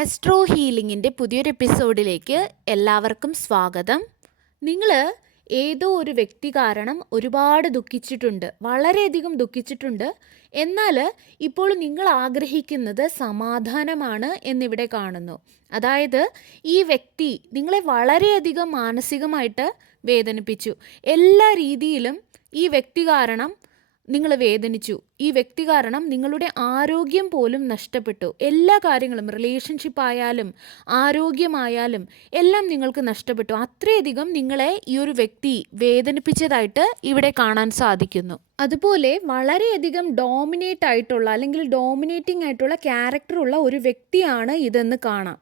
Astro ഹീലിംഗിൻ്റെ പുതിയൊരു എപ്പിസോഡിലേക്ക് എല്ലാവർക്കും സ്വാഗതം. നിങ്ങൾ ഏതോ ഒരു വ്യക്തി കാരണം ഒരുപാട് ദുഃഖിച്ചിട്ടുണ്ട്, വളരെയധികം ദുഃഖിച്ചിട്ടുണ്ട്. എന്നാൽ ഇപ്പോൾ നിങ്ങൾ ആഗ്രഹിക്കുന്നത് സമാധാനമാണ് എന്നിവിടെ കാണുന്നു. അതായത് ഈ വ്യക്തി നിങ്ങളെ വളരെയധികം മാനസികമായിട്ട് വേദനിപ്പിച്ചു. എല്ലാ രീതിയിലും ഈ വ്യക്തി കാരണം നിങ്ങൾ വേദനിച്ചു. ഈ വ്യക്തി കാരണം നിങ്ങളുടെ ആരോഗ്യം പോലും നഷ്ടപ്പെട്ടു. എല്ലാ കാര്യങ്ങളും, റിലേഷൻഷിപ്പ് ആയാലും ആരോഗ്യമായാലും എല്ലാം നിങ്ങൾക്ക് നഷ്ടപ്പെട്ടു. അത്രയധികം നിങ്ങളെ ഈ ഒരു വ്യക്തി വേദനിപ്പിച്ചതായിട്ട് ഇവിടെ കാണാൻ സാധിക്കുന്നു. അതുപോലെ വളരെയധികം ഡോമിനേറ്റ് ആയിട്ടുള്ള അല്ലെങ്കിൽ ഡോമിനേറ്റിംഗ് ആയിട്ടുള്ള ക്യാരക്ടറുള്ള ഒരു വ്യക്തിയാണ് ഇതെന്ന് കാണാം.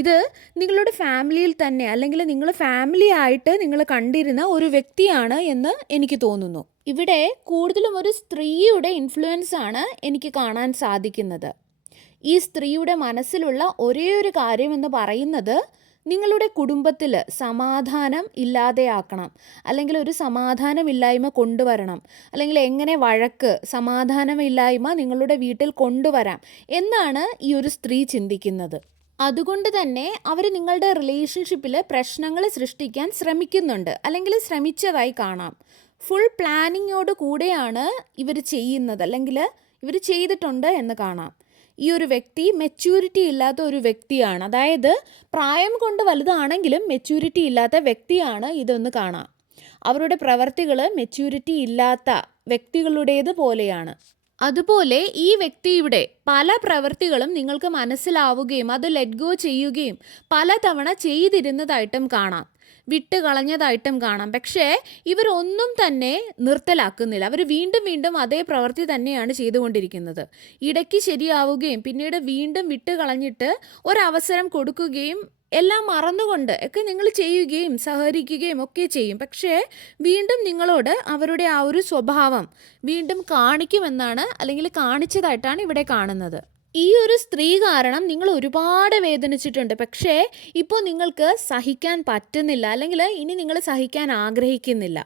ഇത് നിങ്ങളുടെ ഫാമിലിയിൽ തന്നെ അല്ലെങ്കിൽ നിങ്ങൾ ഫാമിലി ആയിട്ട് നിങ്ങൾ കണ്ടിരുന്ന ഒരു വ്യക്തിയാണ് എന്ന് എനിക്ക് തോന്നുന്നു. ഇവിടെ കൂടുതലും ഒരു സ്ത്രീയുടെ ഇൻഫ്ലുവൻസ് ആണ് എനിക്ക് കാണാൻ സാധിക്കുന്നത്. ഈ സ്ത്രീയുടെ മനസ്സിലുള്ള ഒരേ ഒരു കാര്യം എന്ന് പറയുന്നത് നിങ്ങളുടെ കുടുംബത്തിൽ സമാധാനം ഇല്ലാതെയാക്കണം, അല്ലെങ്കിൽ ഒരു സമാധാനമില്ലായ്മ കൊണ്ടുവരണം, അല്ലെങ്കിൽ എങ്ങനെ വഴക്ക്, സമാധാനമില്ലായ്മ നിങ്ങളുടെ വീട്ടിൽ കൊണ്ടുവരാം എന്നാണ് ഈ ഒരു സ്ത്രീ ചിന്തിക്കുന്നത്. അതുകൊണ്ട് തന്നെ അവർ നിങ്ങളുടെ റിലേഷൻഷിപ്പിൽ പ്രശ്നങ്ങൾ സൃഷ്ടിക്കാൻ ശ്രമിക്കുന്നുണ്ട്, അല്ലെങ്കിൽ ശ്രമിച്ചതായി കാണാം. ഫുൾ പ്ലാനിങ്ങോട് കൂടെയാണ് ഇവർ ചെയ്യുന്നത്, അല്ലെങ്കിൽ ഇവർ ചെയ്തിട്ടുണ്ട് എന്ന് കാണാം. ഈ ഒരു വ്യക്തി മെച്യൂരിറ്റി ഇല്ലാത്ത ഒരു വ്യക്തിയാണ്. അതായത് പ്രായം കൊണ്ട് വലുതാണെങ്കിലും മെച്യൂരിറ്റി ഇല്ലാത്ത വ്യക്തിയാണ് ഇതെന്ന് കാണാം. അവരുടെ പ്രവർത്തികൾ മെച്യൂരിറ്റി ഇല്ലാത്ത വ്യക്തികളുടേത് പോലെയാണ്. അതുപോലെ ഈ വ്യക്തിയുടെ പല പ്രവൃത്തികളും നിങ്ങൾക്ക് മനസ്സിലാവുകയും അത് ലെറ്റ് ഗോ ചെയ്യുകയും പലതവണ ചെയ്തിരുന്നതായിട്ടും കാണാം, വിട്ടുകളഞ്ഞതായിട്ടും കാണാം. പക്ഷേ ഇവരൊന്നും തന്നെ നിർത്തലാക്കുന്നില്ല. അവർ വീണ്ടും വീണ്ടും അതേ പ്രവൃത്തി തന്നെയാണ് ചെയ്തുകൊണ്ടിരിക്കുന്നത്. ഇടയ്ക്ക് ശരിയാവുകയും പിന്നീട് വീണ്ടും വിട്ടുകളഞ്ഞിട്ട് ഒരവസരം കൊടുക്കുകയും എല്ലാം മറന്നുകൊണ്ട് ഒക്കെ നിങ്ങൾ ചെയ്യുകയും സഹകരിക്കുകയും ഒക്കെ ചെയ്യും. പക്ഷേ വീണ്ടും നിങ്ങളോട് അവരുടെ ആ ഒരു സ്വഭാവം വീണ്ടും കാണിക്കുമെന്നാണ്, അല്ലെങ്കിൽ കാണിച്ചതായിട്ടാണ് ഇവിടെ കാണുന്നത്. ഈ ഒരു സ്ത്രീ കാരണം നിങ്ങൾ ഒരുപാട് വേദനിച്ചിട്ടുണ്ട്. പക്ഷേ ഇപ്പോൾ നിങ്ങൾക്ക് സഹിക്കാൻ പറ്റുന്നില്ല, അല്ലെങ്കിൽ ഇനി നിങ്ങൾ സഹിക്കാൻ ആഗ്രഹിക്കുന്നില്ല.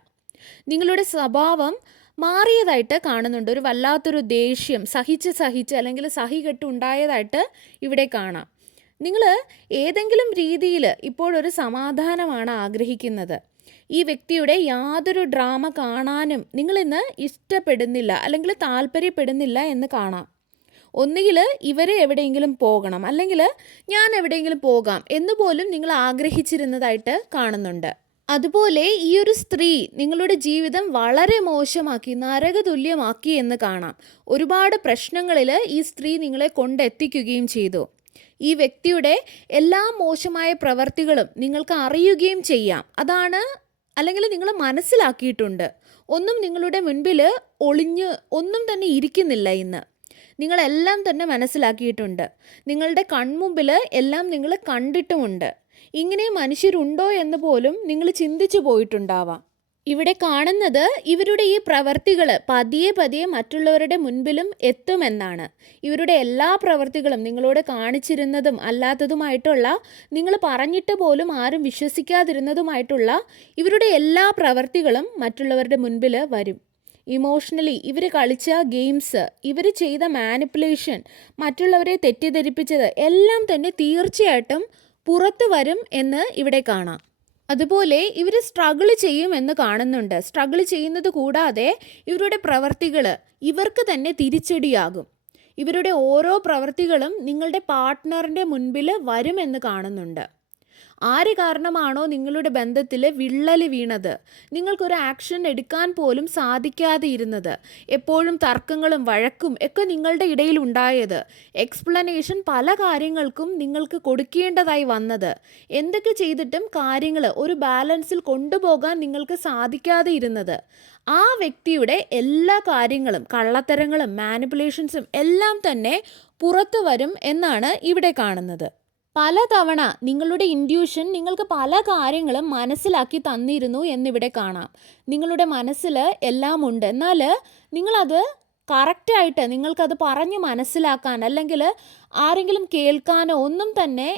നിങ്ങളുടെ സ്വഭാവം മാറിയതായിട്ട് കാണുന്നുണ്ട്. ഒരു വല്ലാത്തൊരു ദേഷ്യം സഹിച്ച് അല്ലെങ്കിൽ സഹികെട്ടുണ്ടായതായിട്ട് ഇവിടെ കാണാം. നിങ്ങൾ ഏതെങ്കിലും രീതിയിൽ ഇപ്പോഴൊരു സമാധാനമാണ് ആഗ്രഹിക്കുന്നത്. ഈ വ്യക്തിയുടെ യാതൊരു ഡ്രാമ കാണാനും നിങ്ങളിന്ന് ഇഷ്ടപ്പെടുന്നില്ല, അല്ലെങ്കിൽ താല്പര്യപ്പെടുന്നില്ല എന്ന് കാണാം. ഒന്നുകിൽ ഇവരെ എവിടെയെങ്കിലും പോകണം, അല്ലെങ്കിൽ ഞാൻ എവിടെയെങ്കിലും പോകാം എന്നുപോലും നിങ്ങൾ ആഗ്രഹിച്ചിരുന്നതായിട്ട് കാണുന്നുണ്ട്. അതുപോലെ ഈ ഒരു സ്ത്രീ നിങ്ങളുടെ ജീവിതം വളരെ മോശമാക്കി, നരകതുല്യമാക്കി എന്ന് കാണാം. ഒരുപാട് പ്രശ്നങ്ങളിൽ ഈ സ്ത്രീ നിങ്ങളെ കൊണ്ടെത്തിക്കുകയും ചെയ്തു. ഈ വ്യക്തിയുടെ എല്ലാ മോശമായ പ്രവർത്തികളും നിങ്ങൾക്ക് അറിയുകയും ചെയ്യാം. അതാണ്, അല്ലെങ്കിൽ നിങ്ങൾ മനസ്സിലാക്കിയിട്ടുണ്ട്. ഒന്നും നിങ്ങളുടെ മുൻപിൽ ഒളിഞ്ഞ് ഒന്നും തന്നെ ഇരിക്കുന്നില്ല. ഇന്ന് നിങ്ങളെല്ലാം തന്നെ മനസ്സിലാക്കിയിട്ടുണ്ട്. നിങ്ങളുടെ കൺമുമ്പിൽ എല്ലാം നിങ്ങൾ കണ്ടിട്ടുമുണ്ട്. ഇങ്ങനെ മനുഷ്യരുണ്ടോ എന്ന് പോലും നിങ്ങൾ ചിന്തിച്ചു പോയിട്ടുണ്ടാവാം. ഇവിടെ കാണുന്നത് ഇവരുടെ ഈ പ്രവർത്തികൾ പതിയെ പതിയെ മറ്റുള്ളവരുടെ മുൻപിലും എത്തുമെന്നാണ്. ഇവരുടെ എല്ലാ പ്രവർത്തികളും നിങ്ങളോട് കാണിച്ചിരുന്നതും അല്ലാത്തതുമായിട്ടുള്ള, നിങ്ങൾ പറഞ്ഞിട്ട് പോലും ആരും വിശ്വസിക്കാതിരുന്നതുമായിട്ടുള്ള ഇവരുടെ എല്ലാ പ്രവർത്തികളും മറ്റുള്ളവരുടെ മുൻപിൽ വരും. ഇമോഷണലി ഇവർ കളിച്ച ഗെയിംസ്, ഇവർ ചെയ്ത മാനിപ്പുലേഷൻ, മറ്റുള്ളവരെ തെറ്റിദ്ധരിപ്പിച്ചത് എല്ലാം തന്നെ തീർച്ചയായിട്ടും പുറത്തു വരും എന്ന് ഇവിടെ കാണാം. അതുപോലെ ഇവർ സ്ട്രഗിൾ ചെയ്യുമെന്ന് കാണുന്നുണ്ട്. സ്ട്രഗിൾ ചെയ്യുന്നത് കൂടാതെ ഇവരുടെ പ്രവർത്തികൾ ഇവർക്ക് തന്നെ തിരിച്ചടിയാകും. ഇവരുടെ ഓരോ പ്രവർത്തികളും നിങ്ങളുടെ പാർട്ട്ണറിൻ്റെ മുൻപിൽ വരുമെന്ന് കാണുന്നുണ്ട്. ആര് കാരണമാണോ നിങ്ങളുടെ ബന്ധത്തിൽ വിള്ളൽ വീണത്, നിങ്ങൾക്കൊരു ആക്ഷൻ എടുക്കാൻ പോലും സാധിക്കാതെ ഇരുന്നത്, എപ്പോഴും തർക്കങ്ങളും വഴക്കും ഒക്കെ നിങ്ങളുടെ ഇടയിൽ ഉണ്ടായത്, എക്സ്പ്ലനേഷൻ പല കാര്യങ്ങൾക്കും നിങ്ങൾക്ക് കൊടുക്കേണ്ടതായി വന്നത്, എന്തൊക്കെ ചെയ്തിട്ടും കാര്യങ്ങൾ ഒരു ബാലൻസിൽ കൊണ്ടുപോകാൻ നിങ്ങൾക്ക് സാധിക്കാതെ ഇരുന്നത്, ആ വ്യക്തിയുടെ എല്ലാ കാര്യങ്ങളും, കള്ളത്തരങ്ങളും മാനിപ്പുലേഷൻസും എല്ലാം തന്നെ പുറത്തു വരും എന്നാണ് ഇവിടെ കാണുന്നത്. പലതവണ നിങ്ങളുടെ ഇൻഡ്യൂഷൻ നിങ്ങൾക്ക് പല കാര്യങ്ങളും മനസ്സിലാക്കി തന്നിരുന്നു എന്നിവിടെ കാണാം. നിങ്ങളുടെ മനസ്സിൽ എല്ലാം ഉണ്ട്, എന്നാൽ നിങ്ങളത് കറക്റ്റായിട്ട് നിങ്ങൾക്കത് പറഞ്ഞ് മനസ്സിലാക്കാൻ, അല്ലെങ്കിൽ ആരെങ്കിലും കേൾക്കാനോ ഒന്നും തന്നെ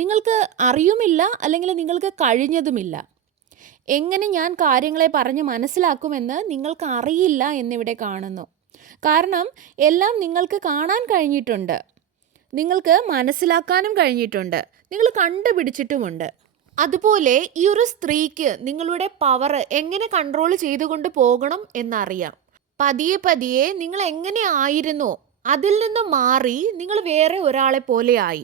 നിങ്ങൾക്ക് അറിയുമില്ല, അല്ലെങ്കിൽ നിങ്ങൾക്ക് കഴിഞ്ഞതുമില്ല. എങ്ങനെ ഞാൻ കാര്യങ്ങളെ പറഞ്ഞ് മനസ്സിലാക്കുമെന്ന് നിങ്ങൾക്ക് അറിയില്ല എന്നിവിടെ കാണുന്നു. കാരണം എല്ലാം നിങ്ങൾക്ക് കാണാൻ കഴിഞ്ഞിട്ടുണ്ട്. നിങ്ങൾക്ക് മനസ്സിലാക്കാനും കഴിഞ്ഞിട്ടുണ്ട്, നിങ്ങൾ കണ്ടുപിടിച്ചിട്ടുമുണ്ട്. അതുപോലെ ഈ ഒരു സ്ത്രീക്ക് നിങ്ങളുടെ പവർ എങ്ങനെ കൺട്രോൾ ചെയ്തുകൊണ്ട് പോകണം എന്നറിയാം. പതിയെ പതിയെ നിങ്ങൾ എങ്ങനെ ആയിരുന്നോ അതിൽ നിന്ന് മാറി നിങ്ങൾ വേറെ ഒരാളെ പോലെയായി.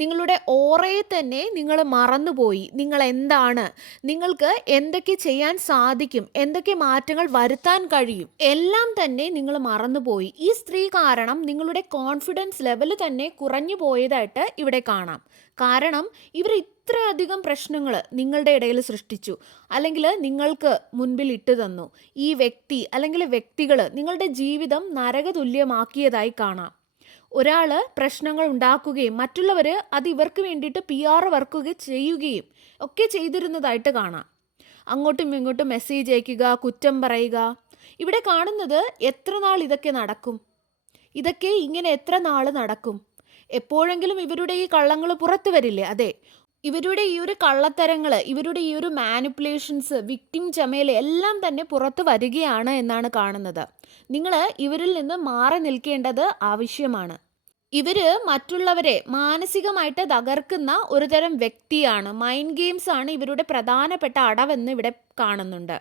നിങ്ങളുടെ ഓറയെ തന്നെ നിങ്ങൾ മറന്നുപോയി. നിങ്ങൾ എന്താണ്, നിങ്ങൾക്ക് എന്തൊക്കെ ചെയ്യാൻ സാധിക്കും, എന്തൊക്കെ മാറ്റങ്ങൾ വരുത്താൻ കഴിയും, എല്ലാം തന്നെ നിങ്ങൾ മറന്നുപോയി. ഈ സ്ത്രീ കാരണം നിങ്ങളുടെ കോൺഫിഡൻസ് ലെവൽ തന്നെ കുറഞ്ഞു പോയതായിട്ട് ഇവിടെ കാണാം. കാരണം ഇവർ ഇത്രയധികം പ്രശ്നങ്ങൾ നിങ്ങളുടെ ഇടയിൽ സൃഷ്ടിച്ചു, അല്ലെങ്കിൽ നിങ്ങൾക്ക് മുൻപിൽ ഇട്ടു തന്നു. ഈ വ്യക്തി അല്ലെങ്കിൽ വ്യക്തികൾ നിങ്ങളുടെ ജീവിതം നരകതുല്യമാക്കിയതായി കാണാം. ഒരാൾ പ്രശ്നങ്ങൾ ഉണ്ടാക്കുകയും മറ്റുള്ളവർ അത് ഇവർക്ക് വേണ്ടിയിട്ട് PR വർക്ക് ചെയ്യുകയും ഒക്കെ ചെയ്തിരുന്നതായിട്ട് കാണാം. അങ്ങോട്ടും ഇങ്ങോട്ടും മെസ്സേജ് അയക്കുക, കുറ്റം പറയുക. ഇവിടെ കാണുന്നത് എത്ര നാൾ ഇതൊക്കെ നടക്കും? ഇതൊക്കെ ഇങ്ങനെ എത്ര നാൾ നടക്കും? എപ്പോഴെങ്കിലും ഇവരുടെ ഈ കള്ളങ്ങൾ പുറത്തു വരില്ലേ? അതെ, ഇവരുടെ ഈ ഒരു കള്ളത്തരങ്ങൾ, ഇവരുടെ ഈ ഒരു മാനിപ്പുലേഷൻസ്, വിക്ടിം ചമയൽ എല്ലാം തന്നെ പുറത്തു വരികയാണ് എന്നാണ് കാണുന്നത്. നിങ്ങൾ ഇവരിൽ നിന്ന് മാറി നിൽക്കേണ്ടത് ആവശ്യമാണ്. ഇവര് മറ്റുള്ളവരെ മാനസികമായിട്ട് തകർക്കുന്ന ഒരു തരം വ്യക്തിയാണ്. മൈൻഡ് ഗെയിംസ് ആണ് ഇവരുടെ പ്രധാനപ്പെട്ട അടവെന്ന് ഇവിടെ കാണുന്നുണ്ട്.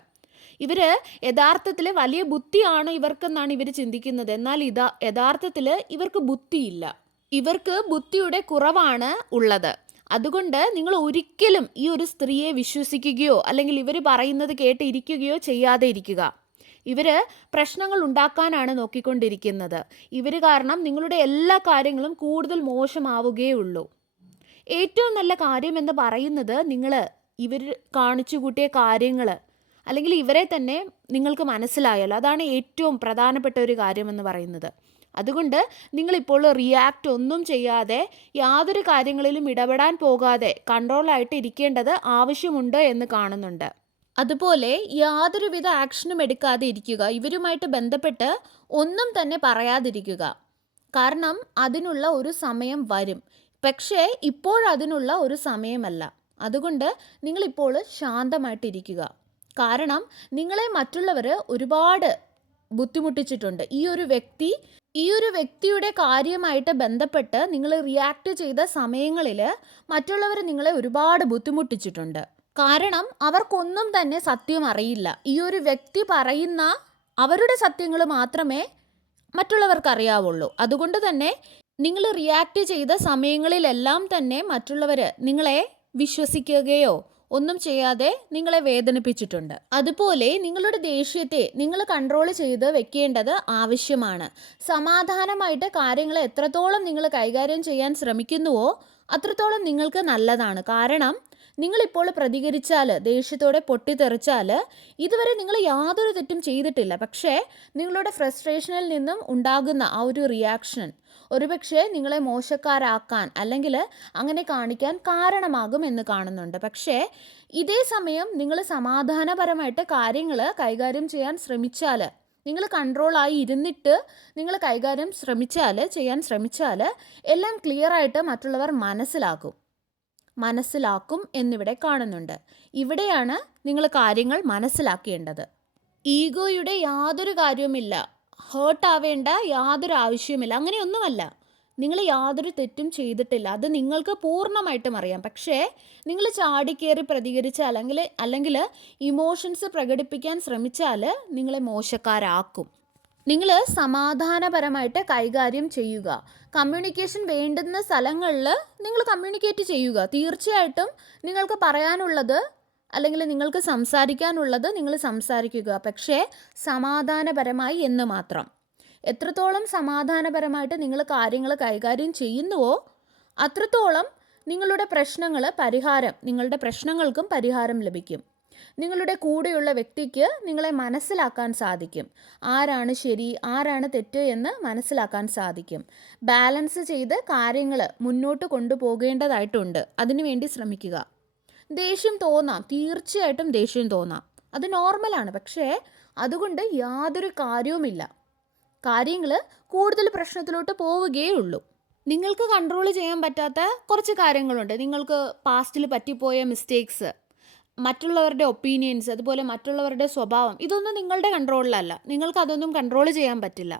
ഇവര് യഥാർത്ഥത്തിൽ വലിയ ബുദ്ധിയാണ് ഇവർക്കെന്നാണ് ഇവർ ചിന്തിക്കുന്നത്. എന്നാൽ യഥാർത്ഥത്തിൽ ഇവർക്ക് ബുദ്ധിയില്ല. ഇവർക്ക് ബുദ്ധിയുടെ കുറവാണ് ഉള്ളത്. അതുകൊണ്ട് നിങ്ങൾ ഒരിക്കലും ഈ ഒരു സ്ത്രീയെ വിശ്വസിക്കുകയോ അല്ലെങ്കിൽ ഇവർ പറയുന്നത് കേട്ടിരിക്കുകയോ ചെയ്യാതെ ഇരിക്കുക. ഇവർ പ്രശ്നങ്ങൾ ഉണ്ടാക്കാനാണ് നോക്കിക്കൊണ്ടിരിക്കുന്നത്. ഇവർ കാരണം നിങ്ങളുടെ എല്ലാ കാര്യങ്ങളും കൂടുതൽ മോശമാവുകയുള്ളൂ. ഏറ്റവും നല്ല കാര്യം എന്ന് പറയുന്നത് നിങ്ങൾ ഇവർ കാണിച്ചു കൂട്ടിയ കാര്യങ്ങൾ അല്ലെങ്കിൽ ഇവരെ തന്നെ നിങ്ങൾക്ക് മനസ്സിലായല്ലോ. അതാണ് ഏറ്റവും പ്രധാനപ്പെട്ട ഒരു കാര്യമെന്ന് പറയുന്നത്. അതുകൊണ്ട് നിങ്ങളിപ്പോൾ റിയാക്റ്റ് ഒന്നും ചെയ്യാതെ, യാതൊരു കാര്യങ്ങളിലും ഇടപെടാൻ പോകാതെ കൺട്രോളായിട്ട് ഇരിക്കേണ്ടത് ആവശ്യമുണ്ട് എന്ന് കാണുന്നുണ്ട്. അതുപോലെ യാതൊരുവിധ ആക്ഷനും എടുക്കാതെ ഇരിക്കുക. ഇവരുമായിട്ട് ബന്ധപ്പെട്ട് ഒന്നും തന്നെ പറയാതിരിക്കുക. കാരണം അതിനുള്ള ഒരു സമയം വരും. പക്ഷേ ഇപ്പോഴതിനുള്ള ഒരു സമയമല്ല. അതുകൊണ്ട് നിങ്ങളിപ്പോൾ ശാന്തമായിട്ടിരിക്കുക. കാരണം നിങ്ങളെ മറ്റുള്ളവർ ഒരുപാട് ബുദ്ധിമുട്ടിച്ചിട്ടുണ്ട്. ഈ ഒരു വ്യക്തിയുടെ കാര്യമായിട്ട് ബന്ധപ്പെട്ട് നിങ്ങൾ റിയാക്ട് ചെയ്ത സമയങ്ങളിൽ മറ്റുള്ളവർ നിങ്ങളെ ഒരുപാട് ബുദ്ധിമുട്ടിച്ചിട്ടുണ്ട്. കാരണം അവർക്കൊന്നും തന്നെ സത്യം അറിയില്ല. ഈ ഒരു വ്യക്തി പറയുന്ന അവരുടെ സത്യങ്ങൾ മാത്രമേ മറ്റുള്ളവർക്ക് അറിയാവുള്ളൂ. അതുകൊണ്ട് തന്നെ നിങ്ങൾ റിയാക്ട് ചെയ്ത സമയങ്ങളിലെല്ലാം തന്നെ മറ്റുള്ളവർ നിങ്ങളെ വിശ്വസിക്കുകയോ ഒന്നും ചെയ്യാതെ നിങ്ങളെ വേദനിപ്പിച്ചിട്ടുണ്ട്. അതുപോലെ നിങ്ങളുടെ ദേഷ്യത്തെ നിങ്ങൾ കൺട്രോൾ ചെയ്ത് വെക്കേണ്ടത് ആവശ്യമാണ്. സമാധാനമായിട്ട് കാര്യങ്ങൾ എത്രത്തോളം നിങ്ങൾ കൈകാര്യം ചെയ്യാൻ ശ്രമിക്കുന്നുവോ അത്രത്തോളം നിങ്ങൾക്ക് നല്ലതാണ്. കാരണം നിങ്ങളിപ്പോൾ പ്രതികരിച്ചാൽ, ദേഷ്യത്തോടെ പൊട്ടിത്തെറിച്ചാൽ, ഇതുവരെ നിങ്ങൾ യാതൊരു തെറ്റും ചെയ്തിട്ടില്ല. പക്ഷേ നിങ്ങളുടെ ഫ്രസ്ട്രേഷനിൽ നിന്നും ഉണ്ടാകുന്ന ആ ഒരു റിയാക്ഷൻ ഒരുപക്ഷെ നിങ്ങളെ മോശക്കാരാക്കാൻ അല്ലെങ്കിൽ അങ്ങനെ കാണിക്കാൻ കാരണമാകും എന്ന് കാണുന്നുണ്ട്. പക്ഷേ ഇതേ സമയം നിങ്ങൾ സമാധാനപരമായിട്ട് കാര്യങ്ങൾ കൈകാര്യം ചെയ്യാൻ ശ്രമിച്ചാൽ, നിങ്ങൾ കൺട്രോളായി ഇരുന്നിട്ട് നിങ്ങൾ കൈകാര്യം ചെയ്യാൻ ശ്രമിച്ചാൽ എല്ലാം ക്ലിയറായിട്ട് മറ്റുള്ളവർ മനസ്സിലാക്കും എന്നിവിടെ കാണുന്നുണ്ട്. ഇവിടെയാണ് നിങ്ങൾ കാര്യങ്ങൾ മനസ്സിലാക്കേണ്ടത്. ഈഗോയുടെ യാതൊരു കാര്യവുമില്ല, ഹേർട്ട് ആവേണ്ട യാതൊരു ആവശ്യവുമില്ല. അങ്ങനെയൊന്നുമല്ല. നിങ്ങൾ യാതൊരു തെറ്റും ചെയ്തിട്ടില്ല. അത് നിങ്ങൾക്ക് പൂർണ്ണമായിട്ടും അറിയാം. പക്ഷേ നിങ്ങൾ ചാടിക്കേറി പ്രതികരിച്ചാൽ അല്ലെങ്കിൽ ഇമോഷൻസ് പ്രകടിപ്പിക്കാൻ ശ്രമിച്ചാൽ നിങ്ങളെ മോശക്കാരാക്കും. നിങ്ങൾ സമാധാനപരമായിട്ട് കൈകാര്യം ചെയ്യുക. കമ്മ്യൂണിക്കേഷൻ വേണ്ടുന്ന സ്ഥലങ്ങളിൽ നിങ്ങൾ കമ്മ്യൂണിക്കേറ്റ് ചെയ്യുക. തീർച്ചയായിട്ടും നിങ്ങൾക്ക് പറയാനുള്ളത് അല്ലെങ്കിൽ നിങ്ങൾക്ക് സംസാരിക്കാനുള്ളത് നിങ്ങൾ സംസാരിക്കുക. പക്ഷേ സമാധാനപരമായി എന്ന് മാത്രം. എത്രത്തോളം സമാധാനപരമായിട്ട് നിങ്ങൾ കാര്യങ്ങൾ കൈകാര്യം ചെയ്യുന്നുവോ അത്രത്തോളം നിങ്ങളുടെ പ്രശ്നങ്ങൾക്കും പരിഹാരം ലഭിക്കും. നിങ്ങളുടെ കൂടെയുള്ള വ്യക്തിക്ക് നിങ്ങളെ മനസ്സിലാക്കാൻ സാധിക്കും. ആരാണ് ശരി, ആരാണ് തെറ്റ് എന്ന് മനസ്സിലാക്കാൻ സാധിക്കും. ബാലൻസ് ചെയ്ത് കാര്യങ്ങൾ മുന്നോട്ട് കൊണ്ടുപോകേണ്ടതായിട്ടുണ്ട്. അതിനുവേണ്ടി ശ്രമിക്കുക. ദേഷ്യം തോന്നാം, തീർച്ചയായിട്ടും ദേഷ്യം തോന്നാം. അത് നോർമലാണ്. പക്ഷേ അതുകൊണ്ട് യാതൊരു കാര്യവുമില്ല. കാര്യങ്ങൾ കൂടുതൽ പ്രശ്നത്തിലോട്ട് പോവുകയേ ഉള്ളൂ. നിങ്ങൾക്ക് കൺട്രോൾ ചെയ്യാൻ പറ്റാത്ത കുറച്ച് കാര്യങ്ങളുണ്ട്. നിങ്ങൾക്ക് പാസ്റ്റിൽ പറ്റിപ്പോയ മിസ്റ്റേക്സ്, മറ്റുള്ളവരുടെ ഒപ്പീനിയൻസ്, അതുപോലെ മറ്റുള്ളവരുടെ സ്വഭാവം, ഇതൊന്നും നിങ്ങളുടെ കൺട്രോളിലല്ല. നിങ്ങൾക്കതൊന്നും കൺട്രോൾ ചെയ്യാൻ പറ്റില്ല.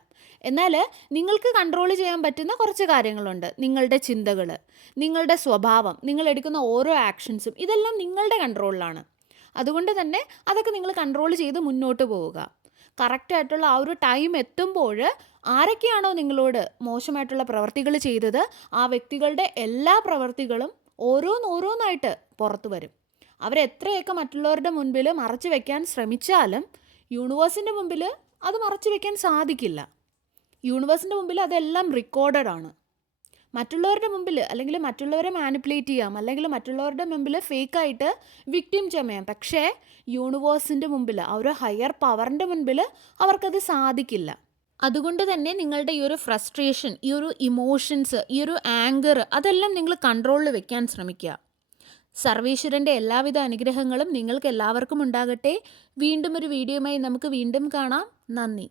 എന്നാൽ നിങ്ങൾക്ക് കൺട്രോൾ ചെയ്യാൻ പറ്റുന്ന കുറച്ച് കാര്യങ്ങളുണ്ട്. നിങ്ങളുടെ ചിന്തകൾ, നിങ്ങളുടെ സ്വഭാവം, നിങ്ങളെടുക്കുന്ന ഓരോ ആക്ഷൻസും ഇതെല്ലാം നിങ്ങളുടെ കൺട്രോളിലാണ്. അതുകൊണ്ട് തന്നെ അതൊക്കെ നിങ്ങൾ കൺട്രോൾ ചെയ്ത് മുന്നോട്ട് പോവുക. കറക്റ്റായിട്ടുള്ള ആ ഒരു ടൈം എത്തുമ്പോൾ ആരൊക്കെയാണോ നിങ്ങളോട് മോശമായിട്ടുള്ള പ്രവർത്തികൾ ചെയ്തത്, ആ വ്യക്തികളുടെ എല്ലാ പ്രവർത്തികളും ഓരോന്നോരോന്നായിട്ട് പുറത്തു വരും. അവരെത്രയൊക്കെ മറ്റുള്ളവരുടെ മുൻപിൽ മറച്ചു വെക്കാൻ ശ്രമിച്ചാലും യൂണിവേഴ്സിൻ്റെ മുമ്പിൽ അത് മറച്ചു വെക്കാൻ സാധിക്കില്ല. യൂണിവേഴ്സിൻ്റെ മുമ്പിൽ അതെല്ലാം റെക്കോർഡഡ് ആണ്. മറ്റുള്ളവരുടെ മുമ്പിൽ അല്ലെങ്കിൽ മറ്റുള്ളവരെ മാനിപ്പുലേറ്റ് ചെയ്യാം, അല്ലെങ്കിൽ മറ്റുള്ളവരുടെ മുമ്പിൽ ഫേക്കായിട്ട് വിക്ടിം ചെയ്യാം. പക്ഷേ യൂണിവേഴ്സിൻ്റെ മുമ്പിൽ, ആ ഒരു ഹയർ പവറിൻ്റെ മുൻപിൽ അവർക്കത് സാധിക്കില്ല. അതുകൊണ്ട് തന്നെ നിങ്ങളുടെ ഈ ഒരു ഫ്രസ്ട്രേഷൻ, ഈ ഒരു ഇമോഷൻസ്, ഈ ഒരു ആങ്കർ, അതെല്ലാം നിങ്ങൾ കൺട്രോളിൽ വെക്കാൻ ശ്രമിക്കുക. സർവേശ്വരൻ്റെ എല്ലാവിധ അനുഗ്രഹങ്ങളും നിങ്ങൾക്ക് എല്ലാവർക്കും ഉണ്ടാകട്ടെ. വീണ്ടും ഒരു വീഡിയോയുമായി നമുക്ക് വീണ്ടും കാണാം. നന്ദി.